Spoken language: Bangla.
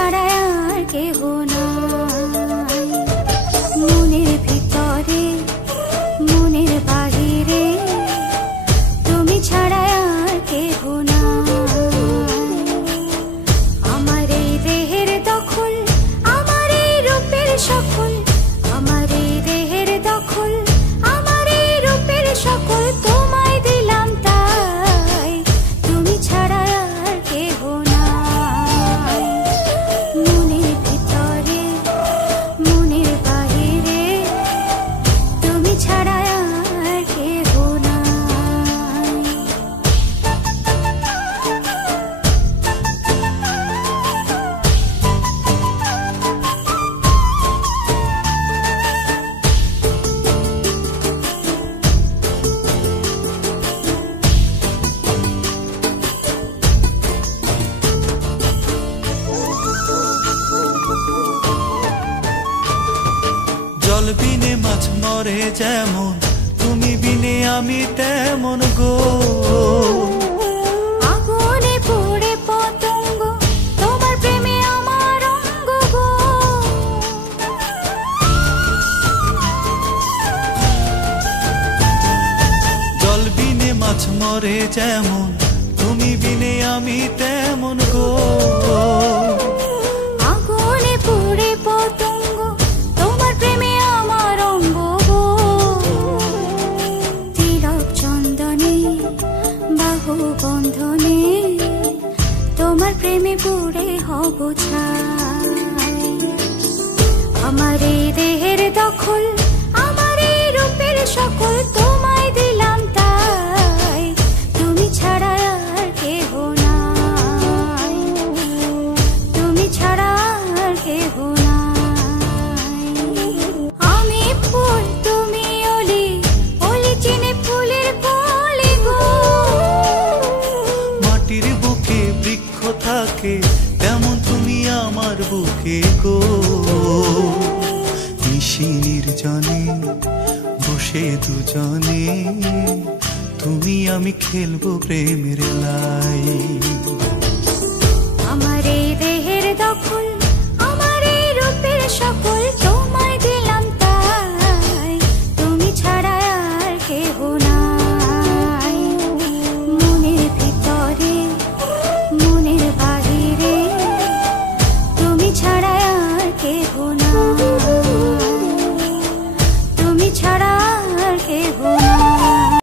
ছাড়া আর কেহ নাই। মনের ভিতরে মনের বাহিরে তুমি ছাড়া আর কেহ নাই। আমার এই দেহের দখল, আমার এই রূপের সকল, আমার এই দেহের দখল, আমার এই রূপের সকল তোমায় দিলাম তাই, তুমি ছাড়া আর কেহ নাই। মনের ভিতরে মনের বাহিরে তুমি ছাড়া আর কেহ নাই। জল বিনে মাছ মরে যেমন, তুমি বিনে আমি তেমন গো। আগুনে পুড়ে পতঙ্গ, তোমার প্রেমে আমার অঙ্গ গো। জল বিনে মাছ মরে যেমন, তুমি বিনে আমি তেমন গো। আগুনে পুড়ে পতঙ্গ, তোমার প্রেমে আমার অঙ্গ গো। তিলক চন্দনে বাহু বন্ধনে তোমার প্রেমে পুড়ে হব ছাই। আমার এই দেহের দখল, আমার এই রূপের সকল তোমায় দিলাম তাই, তুমি ছাড়া আর কেহ নাই, তুমি ছাড়া আর কেহ নাই। আমি ফুল তুমি অলি, অলি চিনে ফুলের কলি গো। মাটির বুকে বৃক্ষ থাকে তেমন তুমি আমার বুকে গো। নিশি নির্জনে বসে দুজনে তুমি আমি খেলবো প্রেমের লাই।